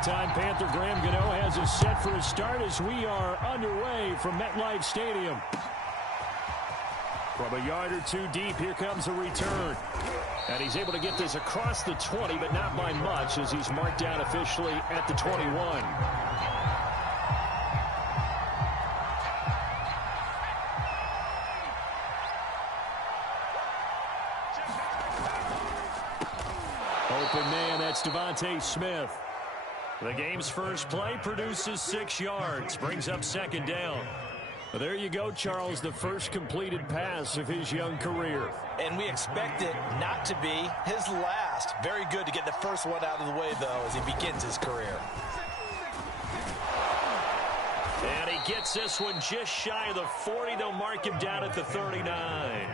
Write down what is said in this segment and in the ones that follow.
Longtime Panther Graham Gano has us set for a start as we are underway from MetLife Stadium. From a yard or two deep, here comes a return. And he's able to get this across the 20, but not by much as he's marked down officially at the 21. Open man, that's Devontae Smith. The game's first play produces 6 yards, brings up second down. Well, there you go, Charles, the first completed pass of his young career. And we expect it not to be his last. Very good to get the first one out of the way, though, as he begins his career. And he gets this one just shy of the 40. They'll mark him down at the 39.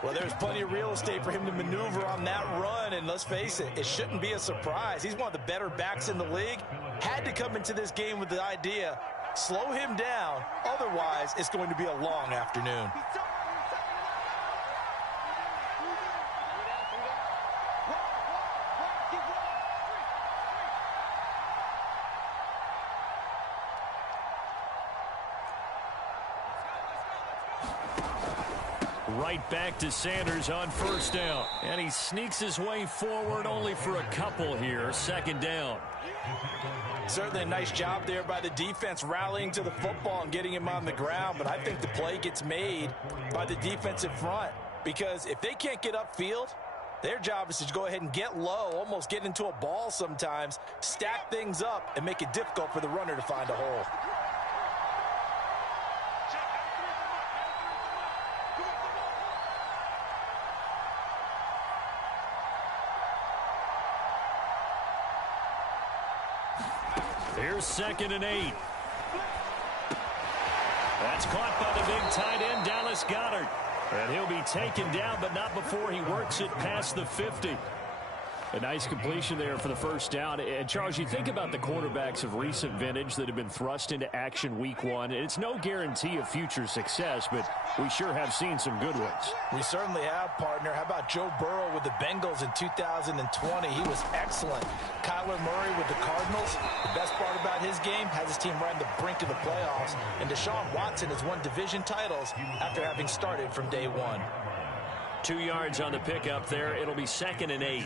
Well, there's plenty of real estate for him to maneuver on that run, and let's face it, it shouldn't be a surprise. He's one of the better backs in the league. Had to come into this game with the idea, slow him down, otherwise it's going to be a long afternoon. Right back to Sanders on first down. And he sneaks his way forward only for a couple here. Second down. Certainly a nice job there by the defense rallying to the football and getting him on the ground. But I think the play gets made by the defensive front. Because if they can't get upfield, their job is to go ahead and get low, almost get into a ball sometimes, stack things up, and make it difficult for the runner to find a hole. Here's 2nd and 8. That's caught by the big tight end, Dallas Goedert. And he'll be taken down, but not before he works it past the 50. A nice completion there for the first down. And, Charles, you think about the quarterbacks of recent vintage that have been thrust into action week 1. It's no guarantee of future success, but we sure have seen some good ones. We certainly have, partner. How about Joe Burrow with the Bengals in 2020? He was excellent. Kyler Murray with the Cardinals. The best part about his game, has his team right on the brink of the playoffs. And Deshaun Watson has won division titles after having started from day 1. 2 yards on the pickup there. It'll be 2nd and 8.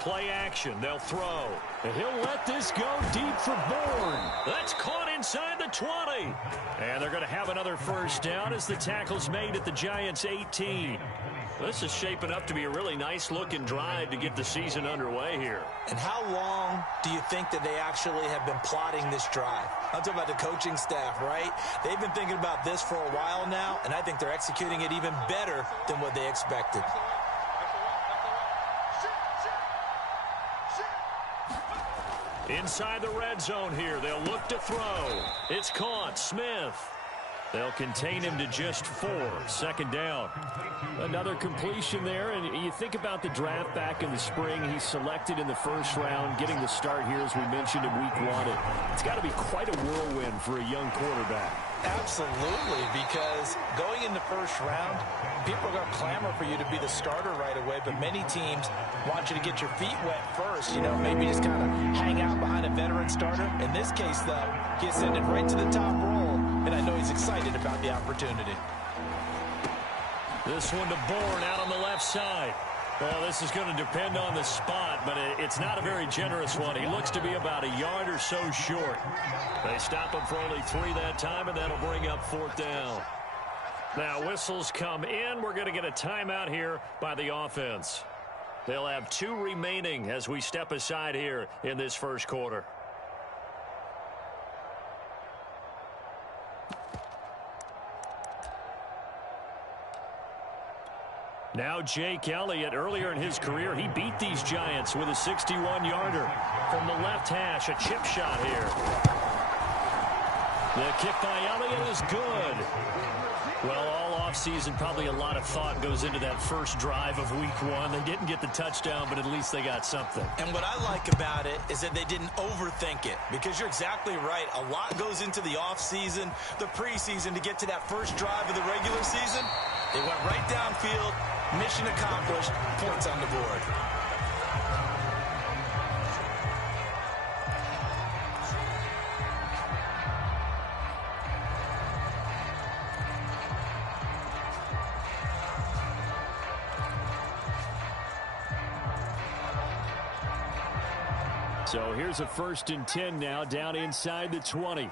Play action, they'll throw. And he'll let this go deep for Bourne. That's caught inside the 20. And they're going to have another first down as the tackle's made at the Giants' 18. This is shaping up to be a really nice-looking drive to get the season underway here. And how long do you think that they actually have been plotting this drive? I'm talking about the coaching staff, right? They've been thinking about this for a while now, and I think they're executing it even better than what they expected. Inside the red zone here, they'll look to throw. It's caught. Smith. They'll contain him to just 4. 2nd down. Another completion there, and you think about the draft back in the spring. He's selected in the first round, getting the start here, as we mentioned in week 1. It's got to be quite a whirlwind for a young quarterback. Absolutely, because going in the first round, people are going to clamor for you to be the starter right away, but many teams want you to get your feet wet first, maybe just kind of hang out behind a veteran starter. In this case, though, he ascended right to the top role, and I know he's excited about the opportunity. This one to Bourne out on the left side. Well, this is going to depend on the spot, but it's not a very generous one. He looks to be about a yard or so short. They stop him for only 3 that time, and that'll bring up 4th down. Now, whistles come in. We're going to get a timeout here by the offense. They'll have 2 remaining as we step aside here in this first quarter. Now Jake Elliott, earlier in his career, he beat these Giants with a 61-yarder. From the left hash, a chip shot here. The kick by Elliott is good. Well, all offseason, probably a lot of thought goes into that first drive of week one. They didn't get the touchdown, but at least they got something. And what I like about it is that they didn't overthink it, because you're exactly right. A lot goes into the offseason, the preseason, to get to that first drive of the regular season. They went right downfield, mission accomplished, points on the board. So here's a 1st and 10 now, down inside the 20.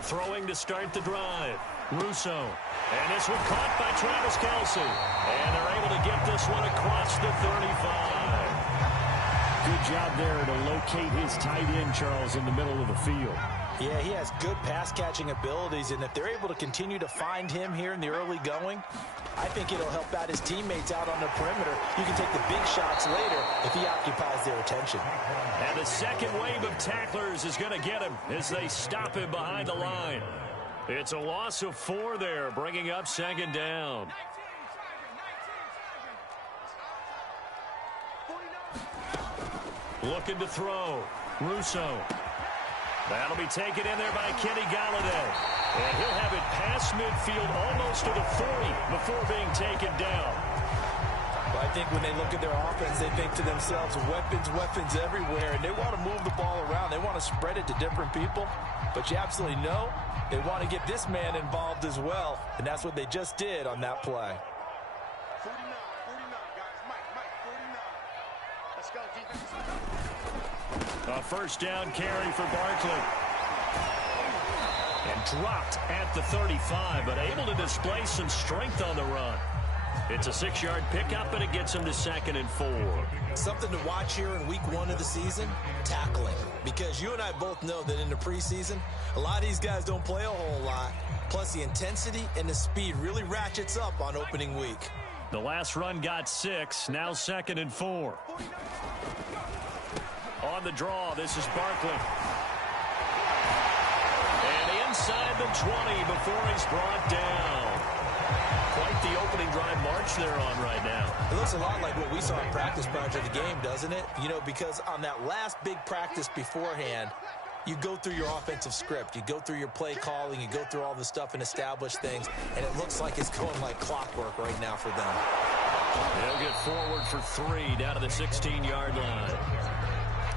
Throwing to start the drive. Russo. And this one caught by Travis Kelce. And they're able to get this one across the 35. Good job there to locate his tight end, Charles, in the middle of the field. Yeah, he has good pass-catching abilities, and if they're able to continue to find him here in the early going, I think it'll help out his teammates out on the perimeter. You can take the big shots later if he occupies their attention. And the second wave of tacklers is going to get him as they stop him behind the line. It's a loss of 4 there, bringing up 2nd down. Looking to throw. Russo. That'll be taken in there by Kenny Golladay. And he'll have it past midfield almost to the 40 before being taken down. Well, I think when they look at their offense, they think to themselves, weapons everywhere, and they want to move the ball around. They want to spread it to different people. But you absolutely know they want to get this man involved as well, and that's what they just did on that play. 49, guys. Mike, 49. Let's go, defense. A 1st down carry for Barkley. And dropped at the 35, but able to display some strength on the run. It's a 6-yard pickup, and it gets him to 2nd and 4. Something to watch here in week 1 of the season, tackling. Because you and I both know that in the preseason, a lot of these guys don't play a whole lot. Plus, the intensity and the speed really ratchets up on opening week. The last run got 6, now 2nd and 4. On the draw, this is Barkley. And inside the 20 before he's brought down. Quite the opening drive march they're on right now. It looks a lot like what we saw in practice prior to the game, doesn't it? You know, because on that last big practice beforehand, you go through your offensive script. You go through your play calling. You go through all the stuff and establish things. And it looks like it's going like clockwork right now for them. They'll get forward for 3 down to the 16-yard line.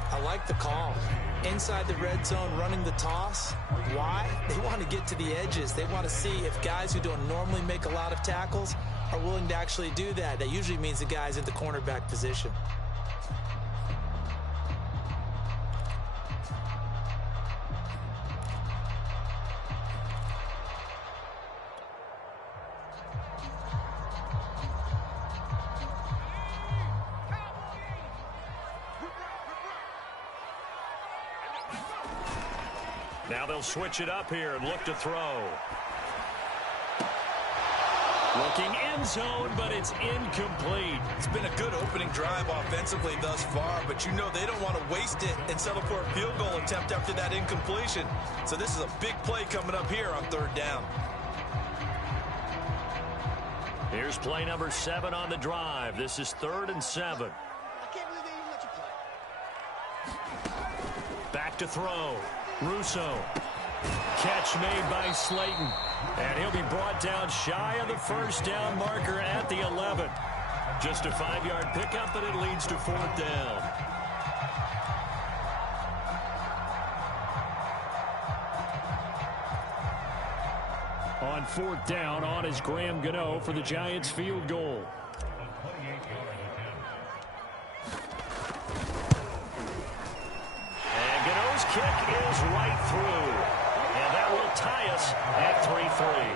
I like the call. Inside the red zone, running the toss. Why? They want to get to the edges. They want to see if guys who don't normally make a lot of tackles are willing to actually do that. That usually means the guy's in the cornerback position. Now they'll switch it up here and look to throw. Looking end zone, but it's incomplete. It's been a good opening drive offensively thus far, but you know they don't want to waste it and settle for a field goal attempt after that incompletion. So this is a big play coming up here on 3rd down. Here's play number 7 on the drive. This is 3rd and 7. I can't believe they even let you play. Back to throw. Russo. Catch made by Slayton. And he'll be brought down shy of the 1st down marker at the 11. Just a 5-yard pickup, and it leads to 4th down. On 4th down, on is Graham Gano for the Giants field goal. And Gano's kick is right through. And that will tie us at 3-3.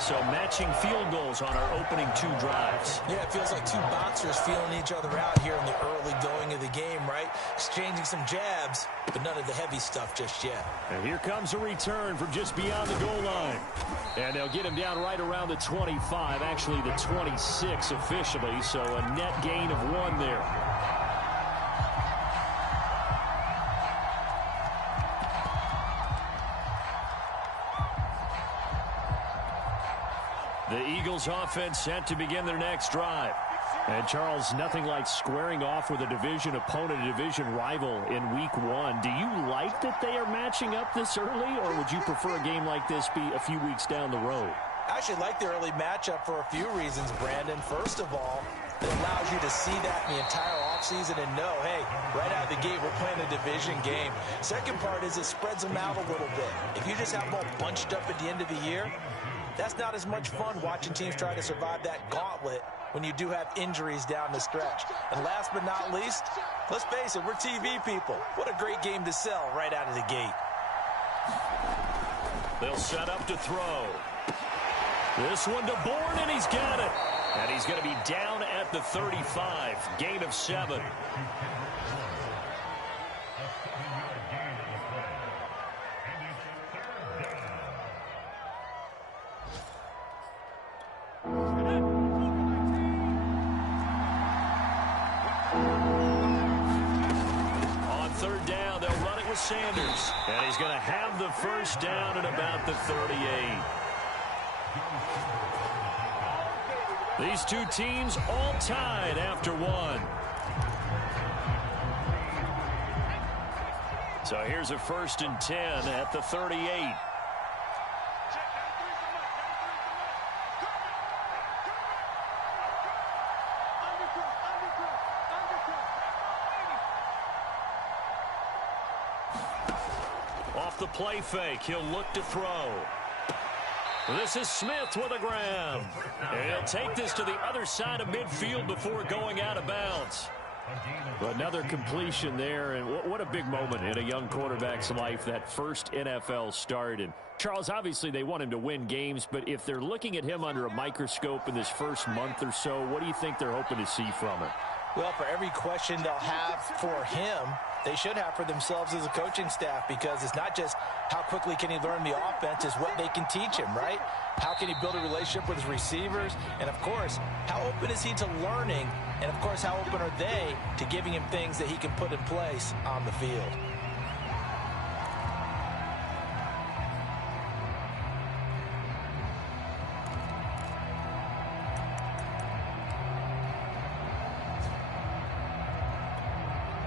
So matching field goals on our opening 2 drives. Yeah, it feels like 2 boxers feeling each other out here in the early going of the game, right? Exchanging some jabs, but none of the heavy stuff just yet. And here comes a return from just beyond the goal line. And they'll get him down right around the 25, actually the 26 officially, so a net gain of 1 there. Bills offense set to begin their next drive. And, Charles, nothing like squaring off with a division opponent, a division rival in Week 1. Do you like that they are matching up this early, or would you prefer a game like this be a few weeks down the road? I actually like the early matchup for a few reasons, Brandon. First of all, it allows you to see that in the entire offseason and know, hey, right out of the gate, we're playing a division game. Second part is it spreads them out a little bit. If you just have them all bunched up at the end of the year, that's not as much fun watching teams try to survive that gauntlet when you do have injuries down the stretch. And last but not least, let's face it, we're TV people. What a great game to sell right out of the gate. They'll set up to throw. This one to Bourne, and he's got it. And he's going to be down at the 35. Gain of 7. Sanders, and he's going to have the first down at about the 38. These two teams all tied after 1. So here's a 1st and 10 at the 38. The play fake. He'll look to throw. This is Smith with a grab. And he'll take this to the other side of midfield before going out of bounds. Another completion there, and what a big moment in a young quarterback's life, that first NFL start. And Charles, obviously they want him to win games, but if they're looking at him under a microscope in this first month or so, what do you think they're hoping to see from him? Well, for every question they'll have for him, they should have for themselves as a coaching staff, because it's not just how quickly can he learn the offense, it's what they can teach him, right? How can he build a relationship with his receivers? And, of course, how open is he to learning? And, of course, how open are they to giving him things that he can put in place on the field?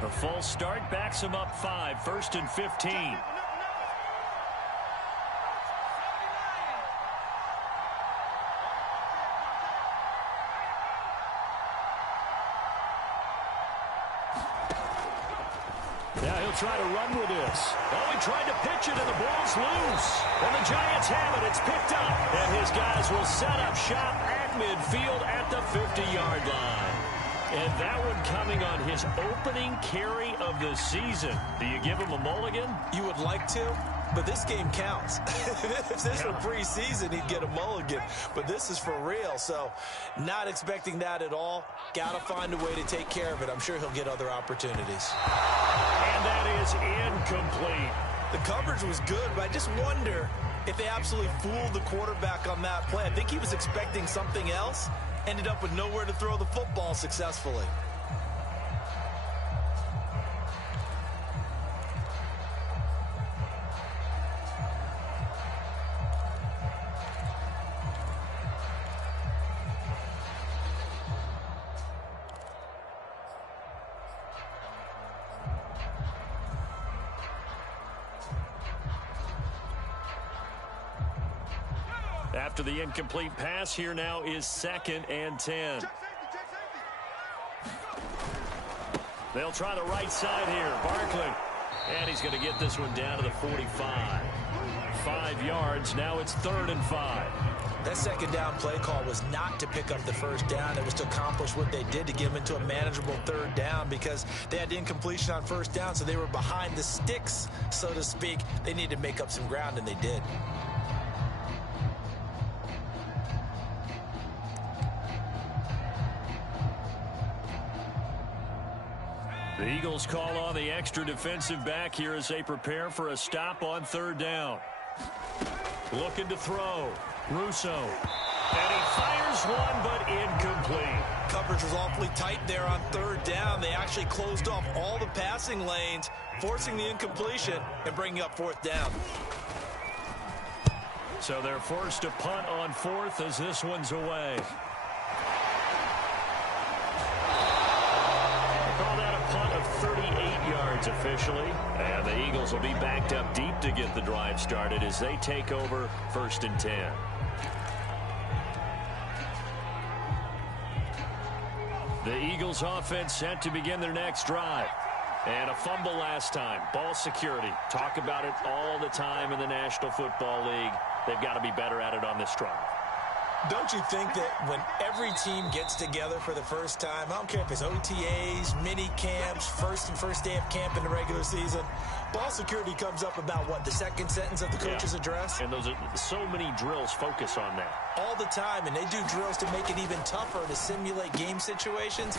The full start backs him up 5, 1st and 15. Now he'll try to run with this. Oh, he tried to pitch it, and the ball's loose. And the Giants have it. It's picked up. And his guys will set up shop at midfield at the 50-yard line. And that one coming on his opening carry of the season. Do you give him a mulligan? You would like to, but this game counts. If this were preseason, he'd get a mulligan. But this is for real, so not expecting that at all. Got to find a way to take care of it. I'm sure he'll get other opportunities. And that is incomplete. The coverage was good, but I just wonder if they absolutely fooled the quarterback on that play. I think he was expecting something else. Ended up with nowhere to throw the football successfully. After the incomplete pass, here now is 2nd and 10. They'll try the right side here. Barkley. And he's going to get this one down to the 45. 5 yards. Now it's 3rd and 5. That second down play call was not to pick up the first down. It was to accomplish what they did, to get them into a manageable 3rd down, because they had incompletion on 1st down, so they were behind the sticks, so to speak. They needed to make up some ground, and they did. The Eagles call on the extra defensive back here as they prepare for a stop on 3rd down. Looking to throw. Russo. And he fires one, but incomplete. Coverage was awfully tight there on 3rd down. They actually closed off all the passing lanes, forcing the incompletion and bringing up 4th down. So they're forced to punt on 4th as this one's away. Call that a punt of 38 yards officially. And the Eagles will be backed up deep to get the drive started as they take over 1st and 10. The Eagles offense set to begin their next drive. And a fumble last time. Ball security. Talk about it all the time in the National Football League. They've got to be better at it on this drive. Don't you think that when every team gets together for the first time, I don't care if it's OTAs, mini camps, first day of camp in the regular season, ball security comes up about what, the second sentence of the coach's address? And those are so many drills focus on that. All the time, and they do drills to make it even tougher to simulate game situations.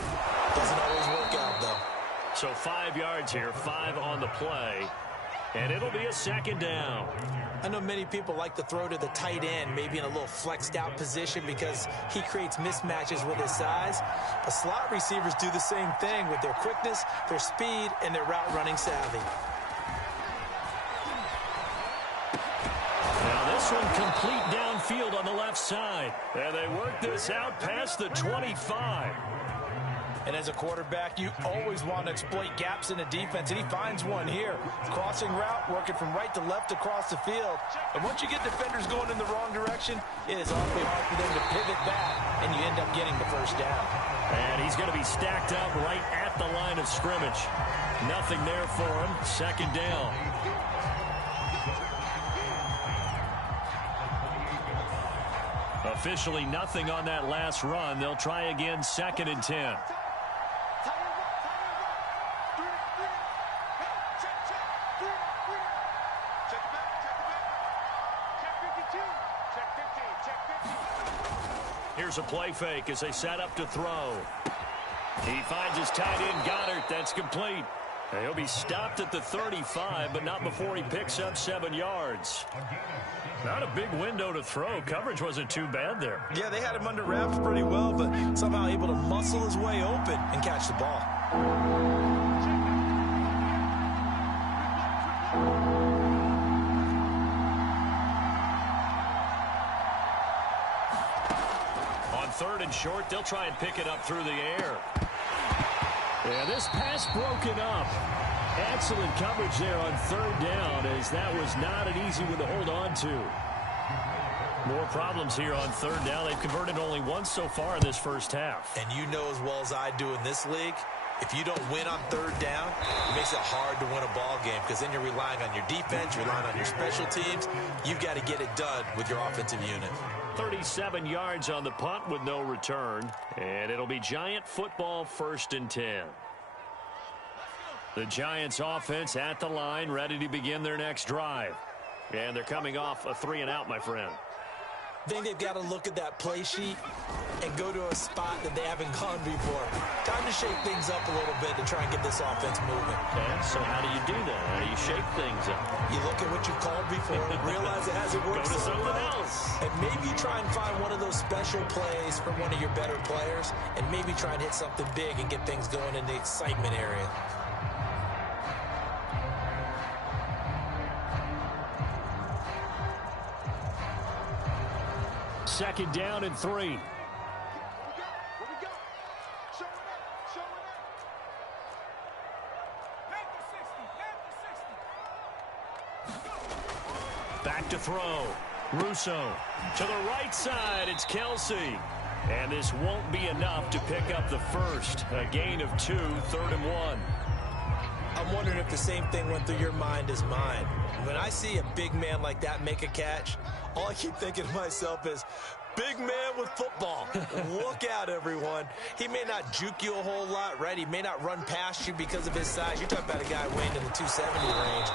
Doesn't always work out, though. So 5 yards here, 5 on the play, and it'll be a 2nd down. I know many people like to throw to the tight end, maybe in a little flexed out position because he creates mismatches with his size. But slot receivers do the same thing with their quickness, their speed, and their route running savvy. Now this one complete downfield on the left side. And they work this out past the 25. And as a quarterback, you always want to exploit gaps in the defense, and he finds one here. Crossing route, working from right to left across the field. And once you get defenders going in the wrong direction, it is awfully hard for them to pivot back, and you end up getting the first down. And he's going to be stacked up right at the line of scrimmage. Nothing there for him. 2nd down. Officially nothing on that last run. They'll try again, 2nd and 10. Here's a play fake as they set up to throw. He finds his tight end, Goddard. That's complete. And he'll be stopped at the 35, but not before he picks up 7 yards. Not a big window to throw. Coverage wasn't too bad there. Yeah, they had him under wraps pretty well, but somehow able to muscle his way open and catch the ball. On 3rd and short, they'll try and pick it up through the air. Yeah, this pass broken up. Excellent coverage there on 3rd down, as that was not an easy one to hold on to. More problems here on 3rd down. They've converted only once so far in this first half. And you know as well as I do in this league, if you don't win on 3rd down, it makes it hard to win a ball game because then you're relying on your defense, you're relying on your special teams. You've got to get it done with your offensive unit. 37 yards on the punt with no return. And it'll be Giant football, 1st and 10. The Giants offense at the line, ready to begin their next drive. And they're coming off a 3-and-out, my friend. I think they've got to look at that play sheet and go to a spot that they haven't gone before. Time to shake things up a little bit to try and get this offense moving. Okay, so how do you do that? How do you shake things up? You look at what you've called before, realize it hasn't worked Go to so something well, else. and maybe try and find one of those special plays from one of your better players, and maybe try and hit something big and get things going in the excitement area. Second down and 3. Back to throw. Russo to the right side. It's Kelsey. And this won't be enough to pick up the first. A gain of 2, 3rd and 1. I'm wondering if the same thing went through your mind as mine. When I see a big man like that make a catch, all I keep thinking to myself is, big man with football. Look out, everyone. He may not juke you a whole lot, right? He may not run past you because of his size. You're talking about a guy weighing in the 270 range.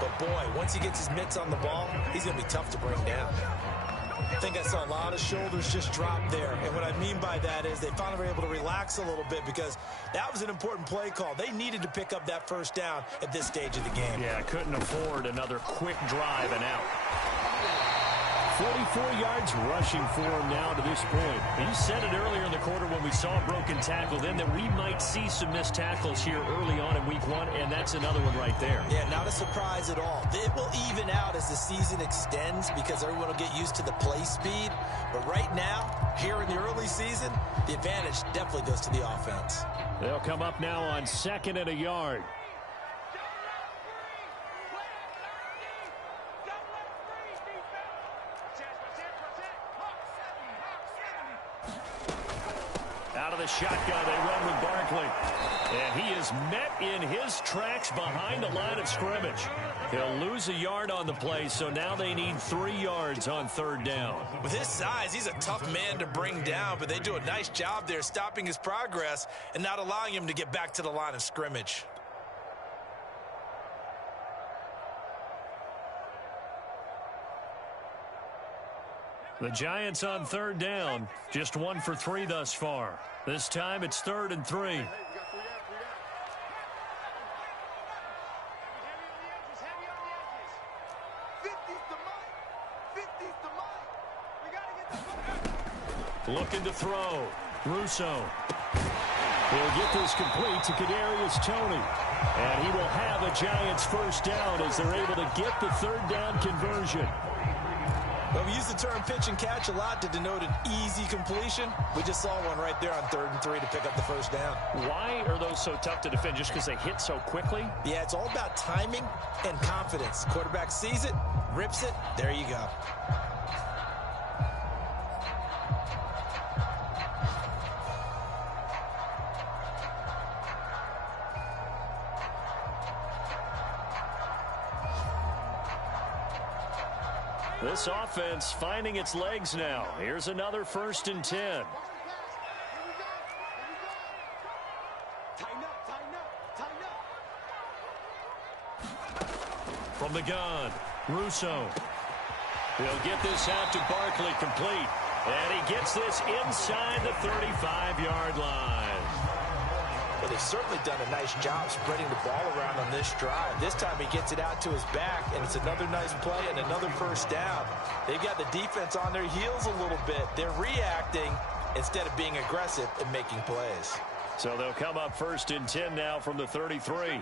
But, boy, once he gets his mitts on the ball, he's going to be tough to bring down. I think I saw a lot of shoulders just drop there. And what I mean by that is they finally were able to relax a little bit because that was an important play call. They needed to pick up that first down at this stage of the game. Yeah, couldn't afford another quick drive and out. 44 yards rushing for him now to this point. You said it earlier in the quarter when we saw a broken tackle then that we might see some missed tackles here early on in week 1, and that's another one right there. Yeah, not a surprise at all. It will even out as the season extends because everyone will get used to the play speed. But right now, here in the early season, the advantage definitely goes to the offense. They'll come up now on 2nd and a yard. Out of the shotgun, they run with Barkley. And he is met in his tracks behind the line of scrimmage. He'll lose a yard on the play, so now they need 3 yards on 3rd down. With his size, he's a tough man to bring down, but they do a nice job there stopping his progress and not allowing him to get back to the line of scrimmage. The Giants on 3rd down, just 1 for 3 thus far. This time it's 3rd and 3. Looking to throw. Russo. He'll get this complete to Kadarius Toney. And he will have a Giants 1st down as they're able to get the 3rd down conversion. Well, we use the term pitch and catch a lot to denote an easy completion. We just saw one right there on 3rd and 3 to pick up the 1st down. Why are those so tough to defend? Just because they hit so quickly? Yeah, it's all about timing and confidence. Quarterback sees it, rips it, there you go. This offense finding its legs now. Here's another 1st and 10. From the gun, Russo. He'll get this out to Barkley complete. And he gets this inside the 35-yard line. Well, they've certainly done a nice job spreading the ball around on this drive. This time he gets it out to his back, and it's another nice play and another 1st down. They've got the defense on their heels a little bit. They're reacting instead of being aggressive and making plays. So they'll come up 1st and 10 now from the 33.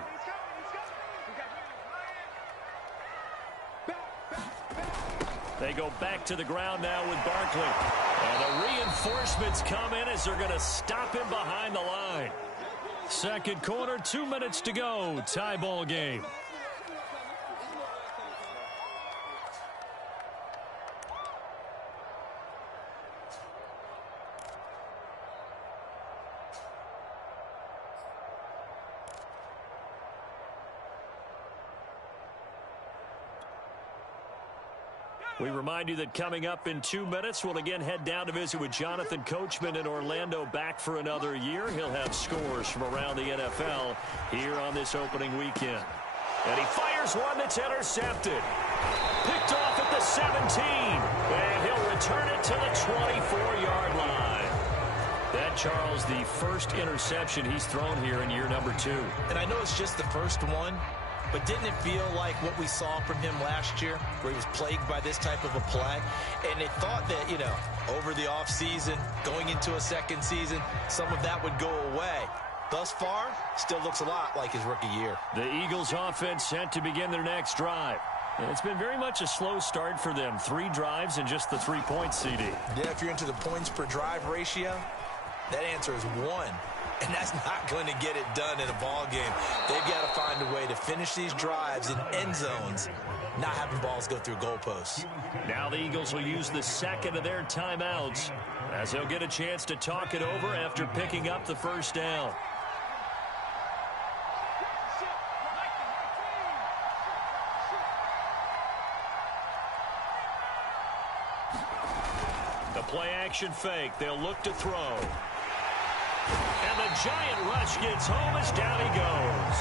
They go back to the ground now with Barkley. And the reinforcements come in as they're going to stop him behind the line. 2nd quarter, 2 minutes to go. Tie ball game. We remind you that coming up in 2 minutes, we'll again head down to visit with Jonathan Coachman in Orlando, back for another year. He'll have scores from around the NFL here on this opening weekend. And he fires one that's intercepted. Picked off at the 17. And he'll return it to the 24-yard line. That, Charles, the first interception he's thrown here in year number 2. And I know it's just the first one, but didn't it feel like what we saw from him last year, where he was plagued by this type of a play? And it thought that, you know, over the offseason, going into a 2nd season, some of that would go away. Thus far, still looks a lot like his rookie year. The Eagles offense set to begin their next drive. And it's been very much a slow start for them. 3 drives and just the 3 points, CD. Yeah, if you're into the points per drive ratio, that answer is 1. And that's not going to get it done in a ball game. They've got to find a way to finish these drives in end zones, not having balls go through goalposts. Now the Eagles will use the 2nd of their timeouts as they'll get a chance to talk it over after picking up the 1st down. The play action fake. They'll look to throw. And the giant rush gets home as down he goes.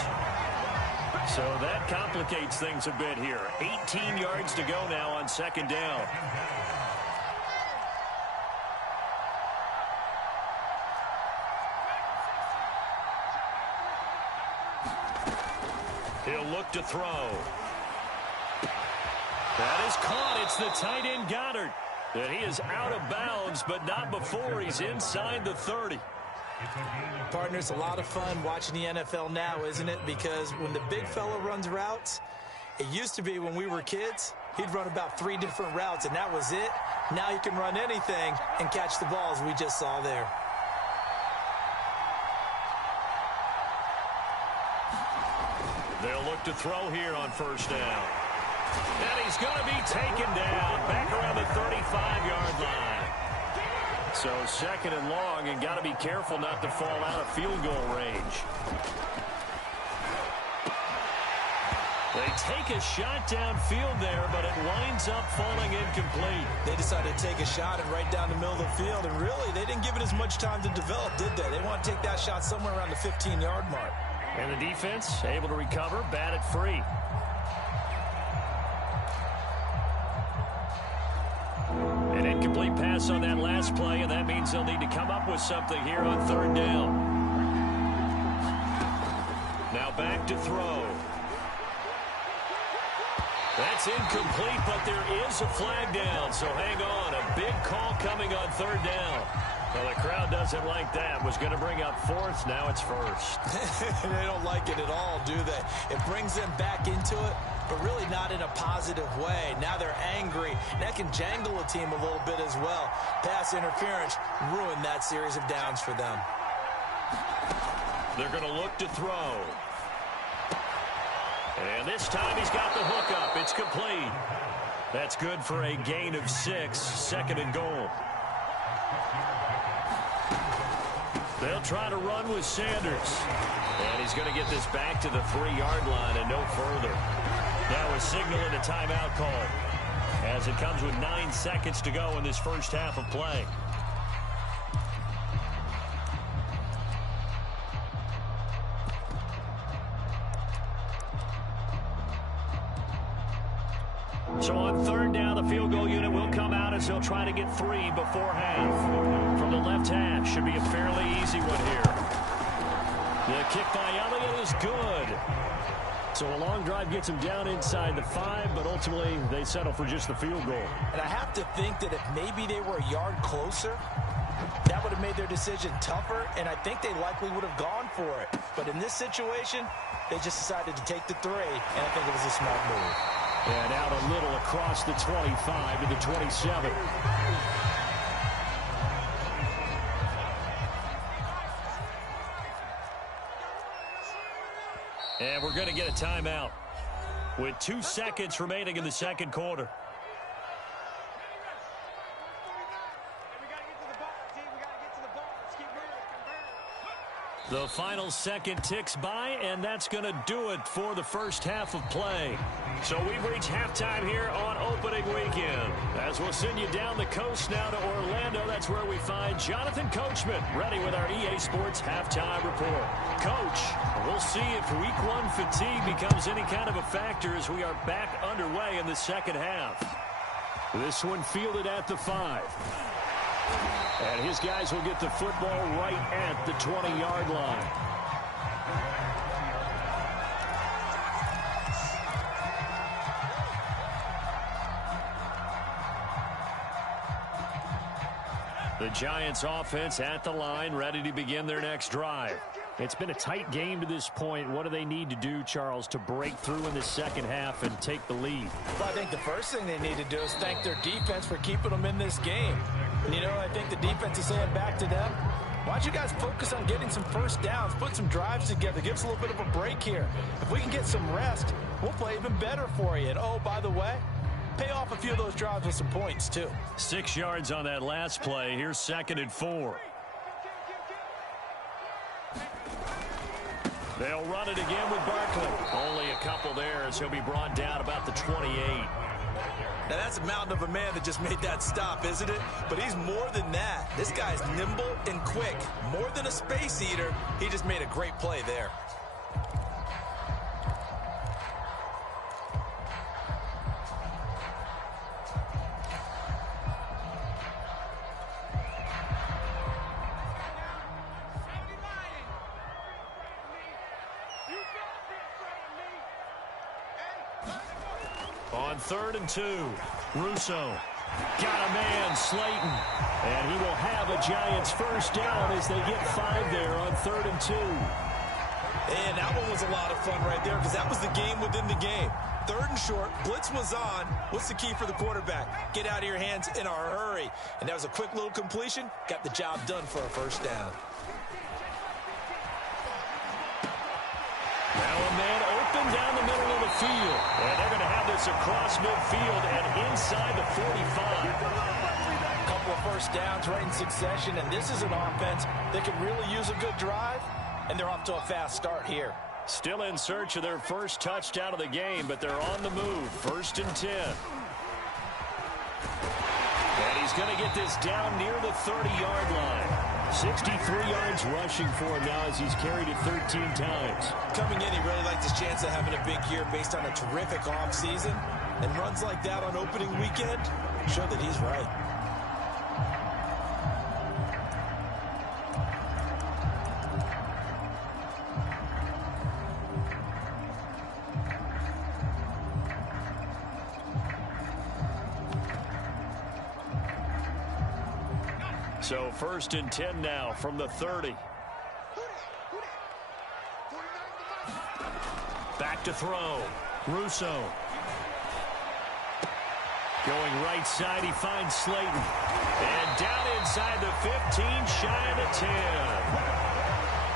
So that complicates things a bit here. 18 yards to go now on 2nd down. He'll look to throw. That is caught. It's the tight end Goddard. And he is out of bounds, but not before he's inside the 30. Partner, it's a lot of fun watching the NFL now, isn't it? Because when the big fella runs routes, it used to be when we were kids, he'd run about 3 different routes, and that was it. Now he can run anything and catch the balls we just saw there. They'll look to throw here on first down. And he's going to be taken down back around the 35-yard line. So second and long, and got to be careful not to fall out of field goal range. They take a shot downfield there, but it winds up falling incomplete. They decided to take a shot and right down the middle of the field, and really, they didn't give it as much time to develop, did they? They want to take that shot somewhere around the 15-yard mark. And the defense able to recover, bat it free. An incomplete pass on that last play, and that means they'll need to come up with something here on third down. Now back to throw. That's incomplete, but there is a flag down, so hang on. A big call coming on third down. Well, the crowd doesn't like that. Was going to bring up fourth. Now it's first. They don't like it at all, do they? It brings them back into it, but really not in a positive way. Now they're angry. That can jangle a team a little bit as well. Pass interference ruined that series of downs for them. They're going to look to throw. And this time he's got the hook up. It's complete. That's good for a gain of 6, second and goal. They'll try to run with Sanders. And he's going to get this back to the 3-yard line and no further. Now a signal and a timeout call as it comes with 9 seconds to go in this first half of play. So on third down, the field goal unit will come out as they'll try to get 3 before half. From the left half, should be a fairly easy one here. The kick by Elliott is good. So a long drive gets him down inside the 5, but ultimately they settle for just the field goal. And I have to think that if maybe they were a yard closer, that would have made their decision tougher, and I think they likely would have gone for it. But in this situation, they just decided to take the 3, and I think it was a smart move. And out a little across the 25 to the 27. And we're going to get a timeout with 2 seconds remaining in the second quarter. The final second ticks by, and that's going to do it for the first half of play. So we've reached halftime here on opening weekend. As we'll send you down the coast now to Orlando, that's where we find Jonathan Coachman ready with our EA Sports halftime report. Coach, we'll see if week 1 fatigue becomes any kind of a factor as we are back underway in the second half. This one fielded at the 5. And his guys will get the football right at the 20-yard line. The Giants offense at the line, ready to begin their next drive. It's been a tight game to this point. What do they need to do, Charles, to break through in the second half and take the lead? Well, I think the first thing they need to do is thank their defense for keeping them in this game. And, you know, I think the defense is saying back to them, why don't you guys focus on getting some first downs, put some drives together, give us a little bit of a break here. If we can get some rest, we'll play even better for you. And, oh, by the way, pay off a few of those drives with some points, too. 6 yards on that last play. Here's 2nd and 4. They'll run it again with Barkley. Only a couple there as he'll be brought down about the 28. Now, that's a mountain of a man that just made that stop, isn't it? But he's more than that. This guy's nimble and quick. More than a space eater, he just made a great play there. On On 3rd and 2, Russo got a man, Slayton. And he will have a Giants first down as they get 5 there on 3rd and 2. And that one was a lot of fun right there because that was the game within the game. 3rd and short, blitz was on. What's the key for the quarterback? Get out of your hands in a hurry. And that was a quick little completion. Got the job done for a first down. Now a man open down the middle of the field. And they're going to have this across midfield and inside the 45. A couple of first downs right in succession, and this is an offense that could really use a good drive, and they're off to a fast start here. Still in search of their first touchdown of the game, but they're on the move. 1st and 10. And he's going to get this down near the 30-yard line. 63 yards rushing for him now as he's carried it 13 times. Coming in, he really liked his chance of having a big year based on a terrific offseason. And runs like that on opening weekend show that he's right. So 1st and 10 now from the 30. Back to throw. Russo. Going right side, he finds Slayton. And down inside the 15, shy of the 10.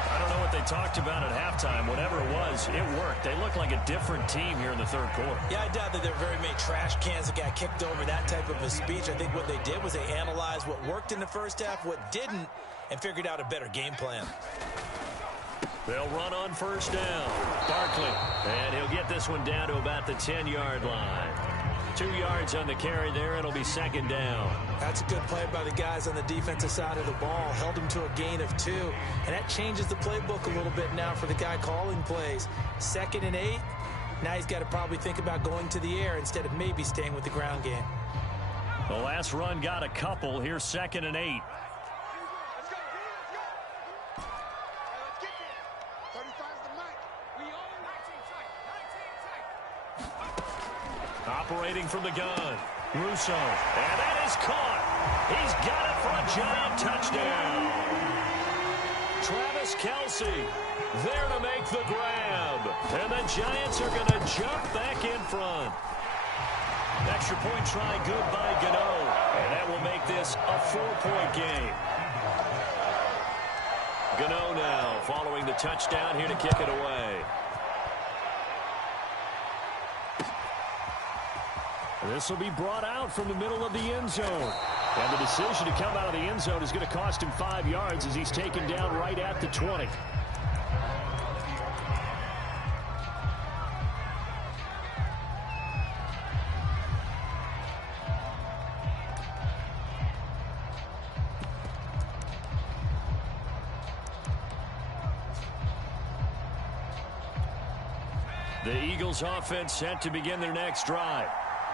I don't know what they talked about at halftime. Whatever it was, it worked. They look like a different team here in the 3rd quarter. Yeah, I doubt that there are very many trash cans that got kicked over that type of a speech. I think what they did was they analyzed what worked in the first half, what didn't, and figured out a better game plan. They'll run on 1st down. Barkley. And he'll get this one down to about the 10-yard line. 2 yards on the carry there. It'll be 2nd down. That's a good play by the guys on the defensive side of the ball. Held him to a gain of 2. And that changes the playbook a little bit now for the guy calling plays. 2nd and 8. Now he's got to probably think about going to the air instead of maybe staying with the ground game. The last run got a couple. Here's 2nd and 8. Operating from the gun, Russo, and that is caught. He's got it for a Giant touchdown. Travis Kelce there to make the grab, and the Giants are going to jump back in front. Extra point try good by Gano, and that will make this a 4-point game. Gano now following the touchdown here to kick it away. This will be brought out from the middle of the end zone. And the decision to come out of the end zone is going to cost him 5 yards as he's taken down right at the 20. The Eagles offense set to begin their next drive.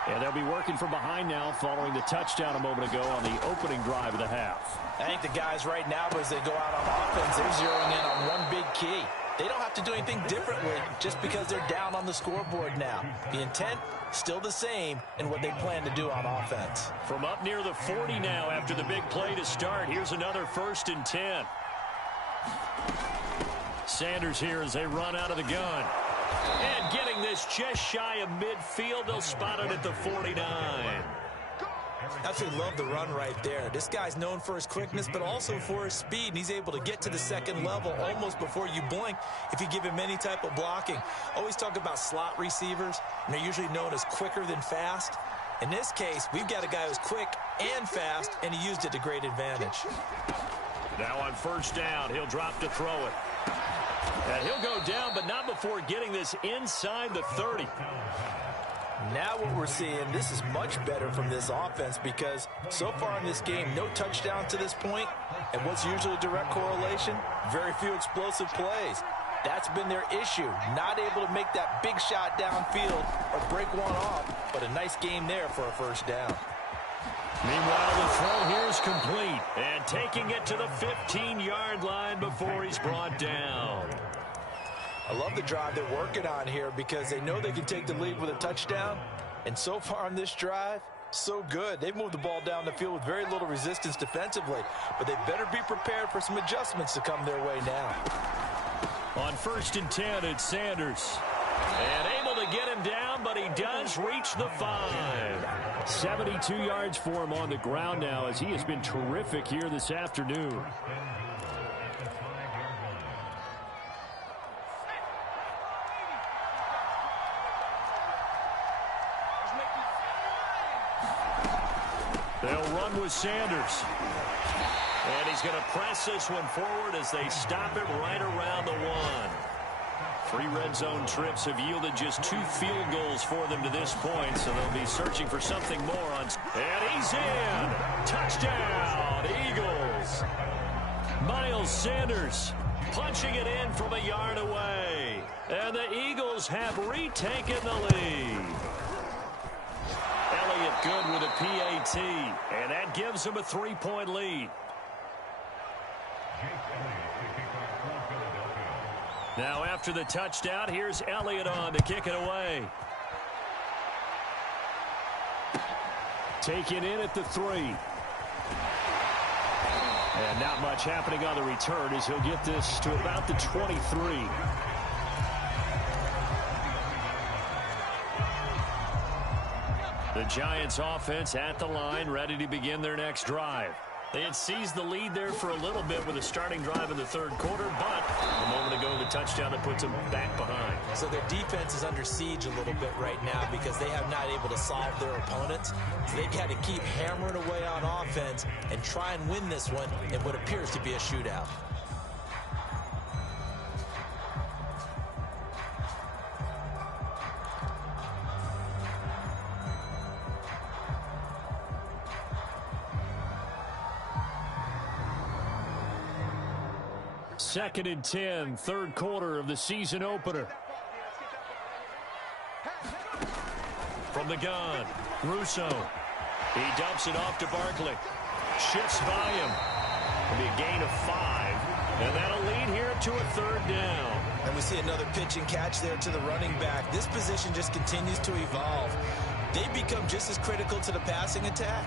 And they'll be working from behind now following the touchdown a moment ago on the opening drive of the half. I think the guys right now, as they go out on offense, they're zeroing in on one big key. They don't have to do anything differently just because they're down on the scoreboard now. The intent, still the same in what they plan to do on offense. From up near the 40 now after the big play to start, here's another 1st and 10. Sanders here as they run out of the gun. And getting this just shy of midfield, they'll spot it at the 49. Absolutely love the run right there. This guy's known for his quickness, but also for his speed. And he's able to get to the 2nd level almost before you blink if you give him any type of blocking. Always talk about slot receivers, and they're usually known as quicker than fast. In this case, we've got a guy who's quick and fast, and he used it to great advantage. Now on 1st down, he'll drop to throw it. And he'll go down, but not before getting this inside the 30. Now what we're seeing, this is much better from this offense because so far in this game, no touchdown to this point. And what's usually a direct correlation? Very few explosive plays. That's been their issue. Not able to make that big shot downfield or break one off, but a nice game there for a 1st down. Meanwhile, the throw here is complete. And taking it to the 15-yard line before he's brought down. I love the drive they're working on here because they know they can take the lead with a touchdown, And so far on this drive, so good. They've moved the ball down the field with very little resistance defensively, but they better be prepared for some adjustments to come their way now. On 1st and 10, it's Sanders. And able to get him down, but he does reach the 5. 72 yards for him on the ground now, as he has been terrific here this afternoon. They'll run with Sanders. And he's going to press this one forward as they stop it right around the 1. 3 red zone trips have yielded just 2 field goals for them to this point, so they'll be searching for something more on. And he's in. Touchdown, Eagles. Miles Sanders punching it in from a yard away. And the Eagles have retaken the lead. Elliott good with a PAT, and that gives him a 3-point lead. Now after the touchdown, here's Elliott on to kick it away. Taken in at the 3. And not much happening on the return as he'll get this to about the 23. The Giants offense at the line, ready to begin their next drive. They had seized the lead there for a little bit with a starting drive in the 3rd quarter, but a moment ago the touchdown that puts them back behind. So their defense is under siege a little bit right now because they have not able to solve their opponents. So they've got to keep hammering away on offense and try and win this one in what appears to be a shootout. Second and 10, 3rd quarter of the season opener. From the gun, Russo. He dumps it off to Barkley. Shifts by him. It'll be a gain of 5. And that'll lead here to a 3rd down. And we see another pitch and catch there to the running back. This position just continues to evolve. They become just as critical to the passing attack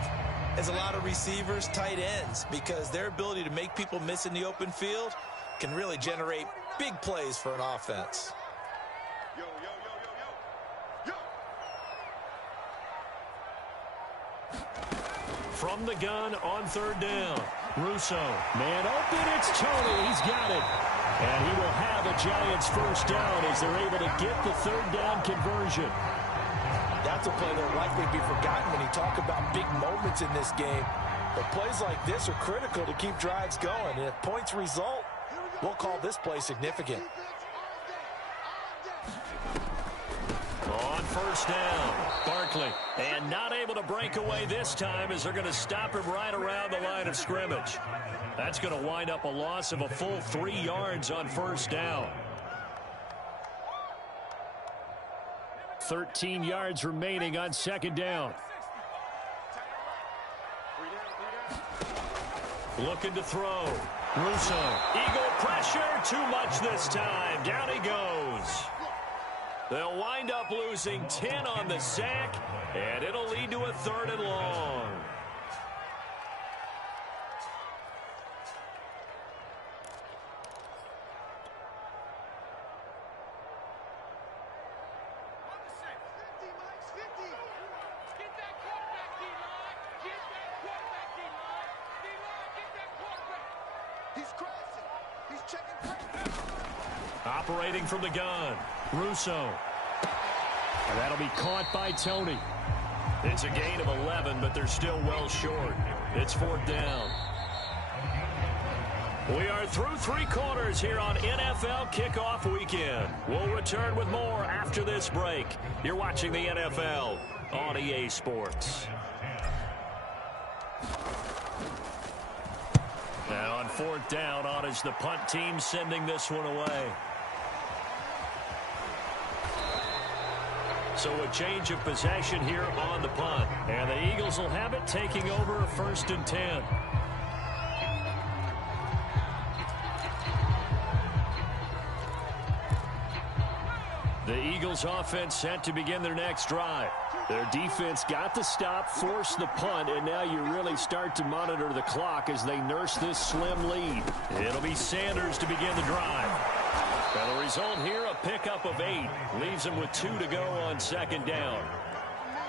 as a lot of receivers, tight ends, because their ability to make people miss in the open field can really generate big plays for an offense. From the gun on 3rd down, Russo. Man open, it's Tony. He's got it. And he will have a Giants 1st down as they're able to get the 3rd down conversion. That's a play that will likely be forgotten when you talk about big moments in this game. But plays like this are critical to keep drives going. And if points result, we'll call this play significant. On 1st down, Barkley. And not able to break away this time as they're going to stop him right around the line of scrimmage. That's going to wind up a loss of a full 3 yards on 1st down. 13 yards remaining on 2nd down. Looking to throw. Russo. Eagle pressure. Too much this time. Down he goes. They'll wind up losing 10 on the sack, and it'll lead to a 3rd and long. Operating from the gun, Russo. And that'll be caught by Tony. It's a gain of 11, but they're still well short. It's 4th down. We are through 3 quarters here on NFL Kickoff Weekend. We'll return with more after this break. You're watching the NFL on EA Sports. Now on 4th down, on is the punt team sending this one away. So a change of possession here on the punt. And the Eagles will have it, taking over 1st and 10. The Eagles offense set to begin their next drive. Their defense got the stop, forced the punt, and now you really start to monitor the clock as they nurse this slim lead. It'll be Sanders to begin the drive. And the result here, a pickup of 8. Leaves him with 2 to go on second down.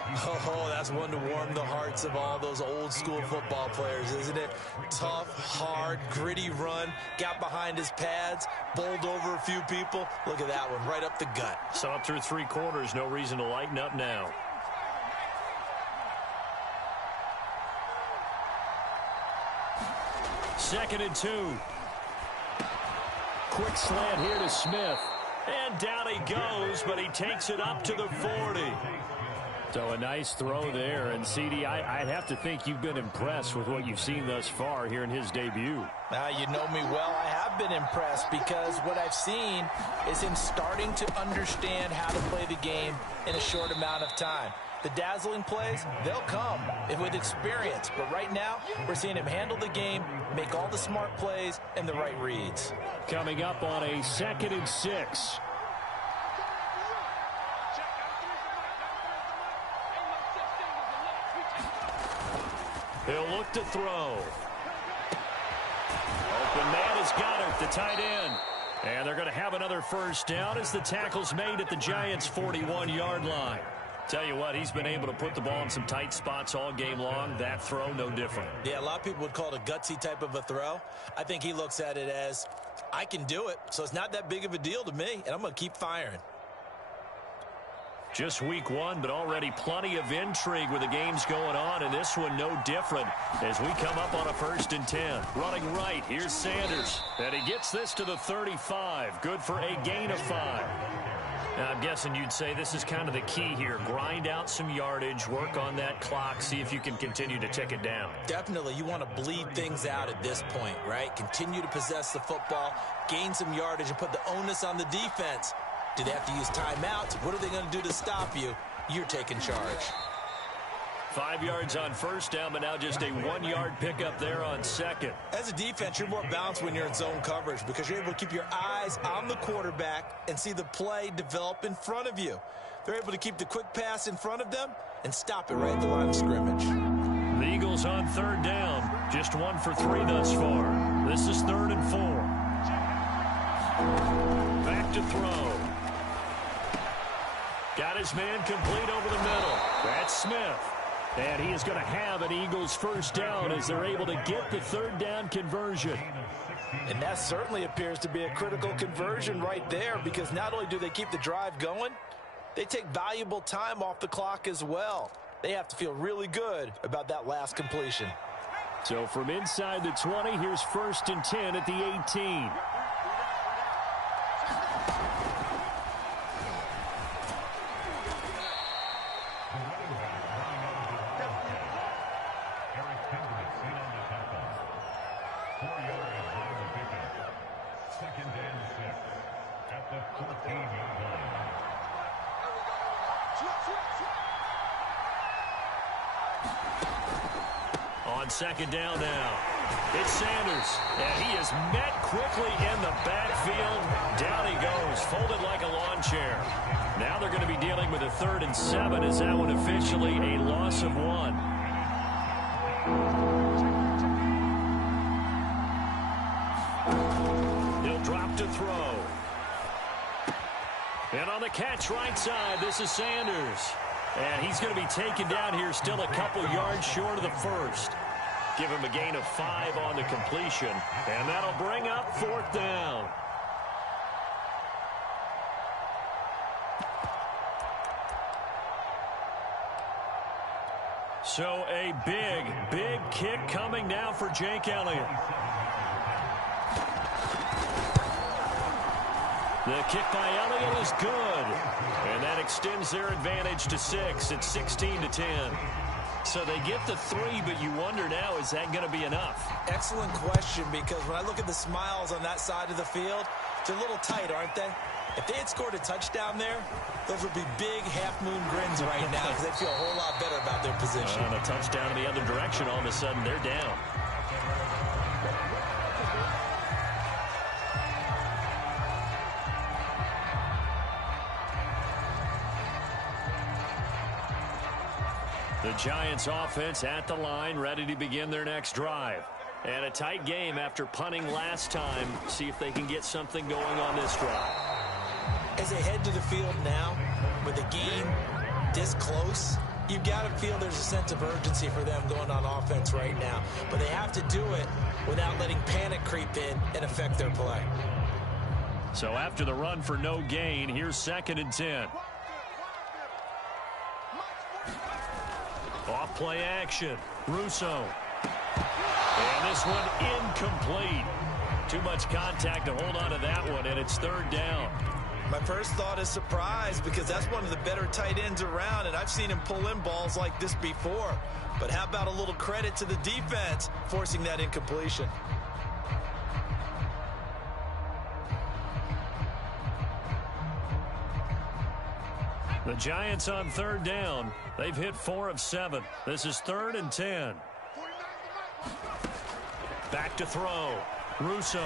Oh, that's one to warm the hearts of all those old school football players, isn't it? Tough, hard, gritty run, got behind his pads, bowled over a few people. Look at that one, right up the gut. Saw it through 3 quarters, no reason to lighten up now. Second and 2. Quick slant here to Smith. And down he goes, but he takes it up to the 40. So a nice throw there. And, CD, I'd have to think you've been impressed with what you've seen thus far here in his debut. Now, you know me well. I have been impressed because what I've seen is him starting to understand how to play the game in a short amount of time. The dazzling plays, they'll come with experience. But right now, we're seeing him handle the game, make all the smart plays, and the right reads. Coming up on a 2nd and 6. He'll look to throw. Open man is Goddard, the tight end. And they're going to have another first down as the tackle's made at the Giants' 41-yard line. Tell you what, he's been able to put the ball in some tight spots all game long. That throw, no different. Yeah, a lot of people would call it a gutsy type of a throw. I think he looks at it as, I can do it, so it's not that big of a deal to me, and I'm going to keep firing. Just week 1, but already plenty of intrigue with the games going on, and this one no different as we come up on a 1st and 10. Running right, here's Sanders, and he gets this to the 35. Good for a gain of 5. Now, I'm guessing you'd say this is kind of the key here. Grind out some yardage, work on that clock, see if you can continue to tick it down. Definitely, you want to bleed things out at this point, right? Continue to possess the football, gain some yardage, and put the onus on the defense. Do they have to use timeouts? What are they going to do to stop you? You're taking charge. 5 yards on first down, but now just a 1-yard pickup there on second. As a defense, you're more balanced when you're in zone coverage because you're able to keep your eyes on the quarterback and see the play develop in front of you. They're able to keep the quick pass in front of them and stop it right at the line of scrimmage. The Eagles on 3rd down. Just 1 for 3 thus far. This is 3rd and 4. Back to throw. Got his man complete over the middle. That's Smith. And he is going to have an Eagles first down as they're able to get the 3rd down conversion. And that certainly appears to be a critical conversion right there because not only do they keep the drive going, they take valuable time off the clock as well. They have to feel really good about that last completion. So from inside the 20, here's 1st and 10 at the 18. On 2nd down now. It's Sanders, and he is met quickly in the backfield. Down he goes, folded like a lawn chair. Now they're going to be dealing with a 3rd and 7 as that one officially a loss of 1. He'll drop to throw. And on the catch right side, this is Sanders. And he's going to be taken down here still a couple yards short of the first. Give him a gain of 5 on the completion. And that'll bring up 4th down. So a big, big kick coming now for Jake Elliott. The kick by Elliott is good. And that extends their advantage to 6. It's 16-10. So they get the 3, but you wonder now, is that going to be enough? Excellent question, because when I look at the smiles on that side of the field, they're a little tight, aren't they? If they had scored a touchdown there, those would be big half-moon grins right now because they'd feel a whole lot better about their position. And a touchdown in the other direction, all of a sudden they're down. The Giants offense at the line, ready to begin their next drive. And a tight game after punting last time. See if they can get something going on this drive. As they head to the field now, with the game this close, you've got to feel there's a sense of urgency for them going on offense right now. But they have to do it without letting panic creep in and affect their play. So after the run for no gain, here's 2nd and 10. Off play action. Russo. And this one incomplete. Too much contact to hold on to that one, and it's 3rd down. My first thought is surprise, because that's one of the better tight ends around, and I've seen him pull in balls like this before. But how about a little credit to the defense forcing that incompletion? The Giants on 3rd down. They've hit 4 of 7. This is 3rd and 10. Back to throw. Russo.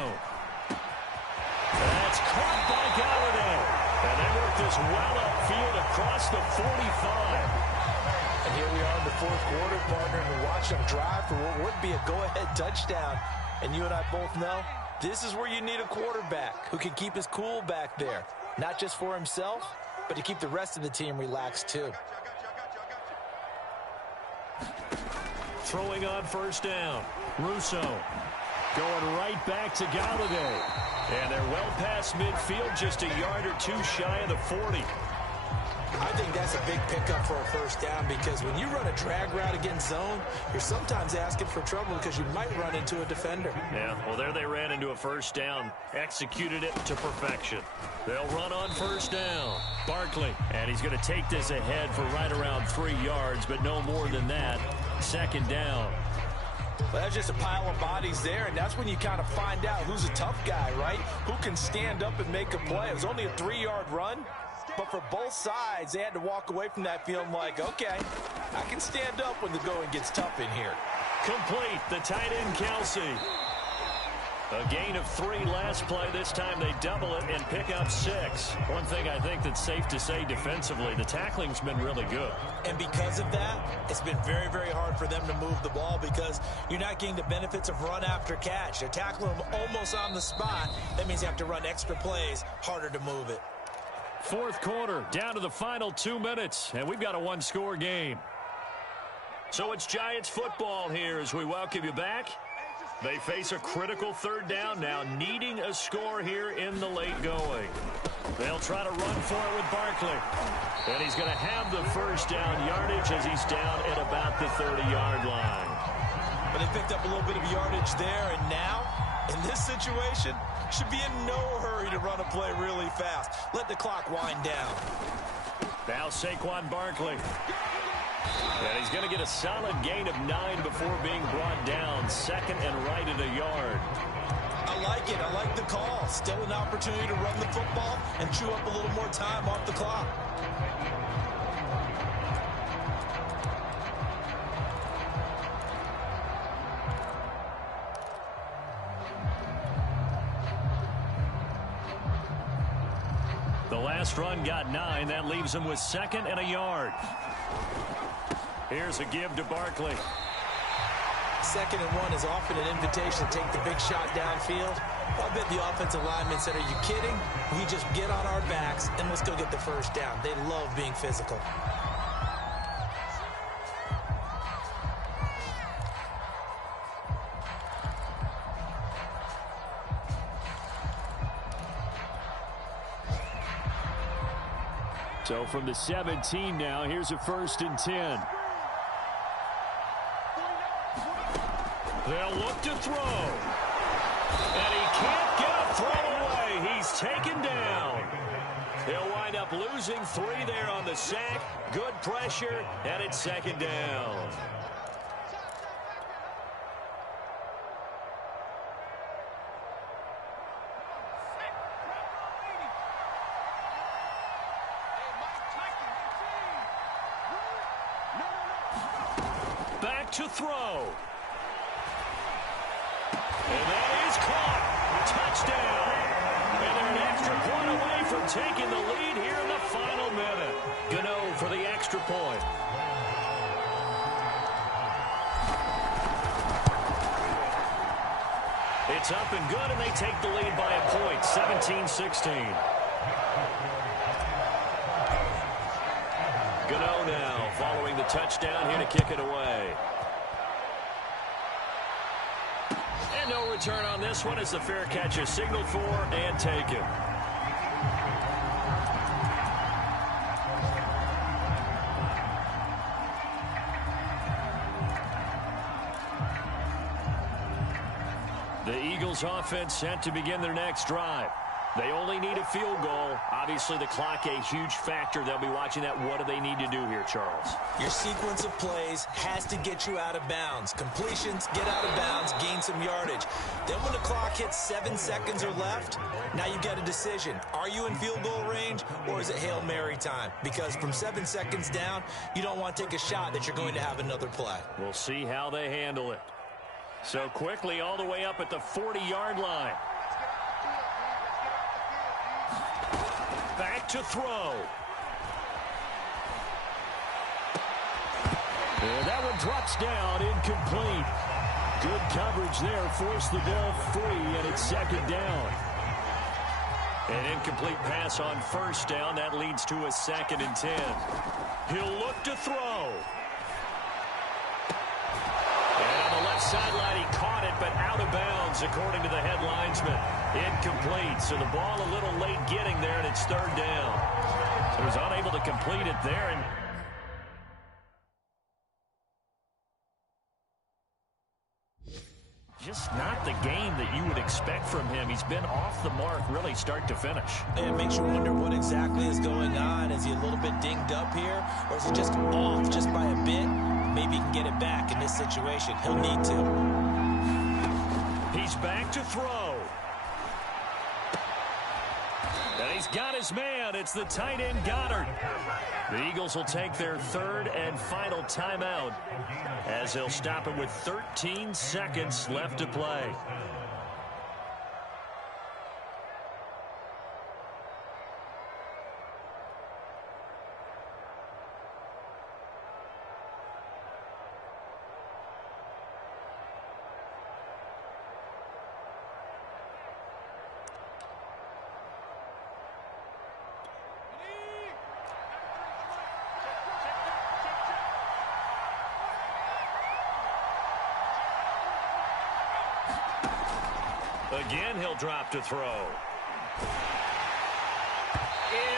That's caught by Golladay. And they work this well upfield across the 45. And here we are in the 4th quarter, partner, and watch them drive for what would be a go-ahead touchdown. And you and I both know this is where you need a quarterback who can keep his cool back there. Not just for himself, but to keep the rest of the team relaxed too. Throwing on 1st down. Russo going right back to Golladay. And they're well past midfield, just a yard or 2 shy of the 40. I think that's a big pickup for a 1st down, because when you run a drag route against zone, you're sometimes asking for trouble because you might run into a defender. Yeah, well, there they ran into a 1st down. Executed it to perfection. They'll run on 1st down. Barkley, and he's going to take this ahead for right around 3 yards, but no more than that. 2nd down. Well, that's just a pile of bodies there, and that's when you kind of find out who's a tough guy, right? Who can stand up and make a play. It was only a 3-yard run, but for both sides, they had to walk away from that feeling like, okay, I can stand up when the going gets tough in here. Complete. The tight end, Kelsey. A gain of 3 last play. This time they double it and pick up 6. One thing I think that's safe to say defensively, the tackling's been really good. And because of that, it's been very, very hard for them to move the ball, because you're not getting the benefits of run after catch. They're tackling them almost on the spot. That means you have to run extra plays, harder to move it. 4th quarter, down to the final 2 minutes, and we've got a 1-score game. So it's Giants football here as we welcome you back. They face a critical 3rd down now, needing a score here in the late going. They'll try to run for it with Barkley. And he's going to have the 1st down yardage as he's down at about the 30-yard line. But they picked up a little bit of yardage there, and now, in this situation, should be in no hurry to run a play really fast. Let the clock wind down. Now Saquon Barkley. And he's going to get a solid gain of 9 before being brought down. 2nd and right at a yard. I like it. I like the call. Still an opportunity to run the football and chew up a little more time off the clock. The last run got 9. That leaves him with 2nd and a yard. Here's a give to Barkley. 2nd and 1 is often an invitation to take the big shot downfield. Well, I bet the offensive linemen said, are you kidding? We just get on our backs and let's go get the 1st down. They love being physical. So from the 17 now, here's a 1st and 10. They'll look to throw. And he can't get a throw away. He's taken down. He'll wind up losing 3 there on the sack. Good pressure, and it's 2nd down. Back to throw. And that is caught. Touchdown. And they're an extra point away from taking the lead here in the final minute. Gano for the extra point. It's up and good, and they take the lead by a point, 17-16. Gano now following the touchdown here to kick it away. And no return on this one as the fair catch is signaled for and taken. The Eagles offense set to begin their next drive. They only need a field goal. Obviously, the clock a huge factor. They'll be watching that. What do they need to do here, Charles? Your sequence of plays has to get you out of bounds. Completions, get out of bounds, gain some yardage. Then when the clock hits 7 seconds or left, now you've got a decision. Are you in field goal range, or is it Hail Mary time? Because from 7 seconds down, you don't want to take a shot that you're going to have another play. We'll see how they handle it. So quickly all the way up at the 40-yard line. Back to throw. And that one drops down, incomplete. Good coverage there, forced the ball free, and it's second down. An incomplete pass on first down. That leads to a 2nd and 10. He'll look to throw. And on the left sideline, he caught it, but out of bounds, according to the head linesman. Incomplete, so the ball a little late getting there, and it's 3rd down. So he was unable to complete it there. And just not the game that you would expect from him. He's been off the mark really start to finish. It makes you wonder what exactly is going on. Is he a little bit dinged up here, or is he just off just by a bit? Maybe he can get it back in this situation. He'll need to. He's back to throw. And he's got his man. It's the tight end, Goddard. The Eagles will take their 3rd and final timeout as they'll stop it with 13 seconds left to play. Again, he'll drop to throw.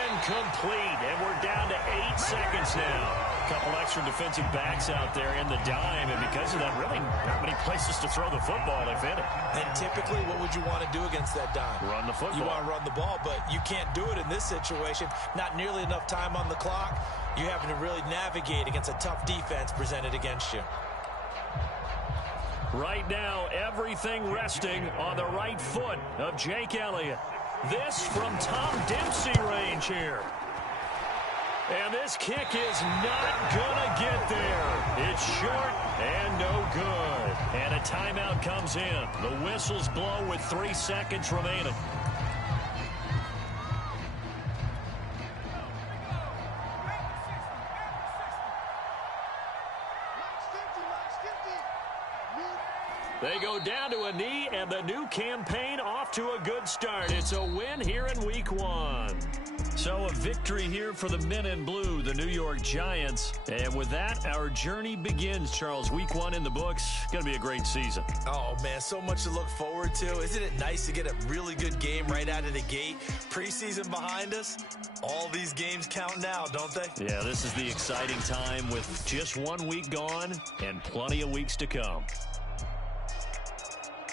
Incomplete, and we're down to 8 seconds now. A couple extra defensive backs out there in the dime, and because of that, really not many places to throw the football, if any. And typically, what would you want to do against that dime? Run the football. You want to run the ball, but you can't do it in this situation. Not nearly enough time on the clock. You're having to really navigate against a tough defense presented against you. Right now, everything resting on the right foot of Jake Elliott. This from Tom Dempsey range here. And this kick is not gonna get there. It's short and no good. And a timeout comes in. The whistles blow with 3 seconds remaining. They go down to a knee, and the new campaign off to a good start. It's a win here in Week 1. So a victory here for the men in blue, the New York Giants. And with that, our journey begins, Charles. Week 1 in the books. Going to be a great season. Oh, man, so much to look forward to. Isn't it nice to get a really good game right out of the gate? Preseason behind us. All these games count now, don't they? Yeah, this is the exciting time with just 1 week gone and plenty of weeks to come.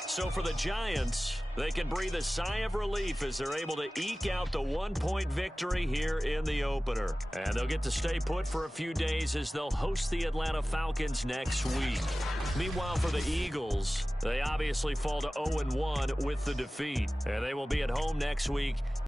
So for the Giants, they can breathe a sigh of relief as they're able to eke out the 1-point victory here in the opener. And they'll get to stay put for a few days as they'll host the Atlanta Falcons next week. Meanwhile, for the Eagles, they obviously fall to 0-1 with the defeat. And they will be at home next week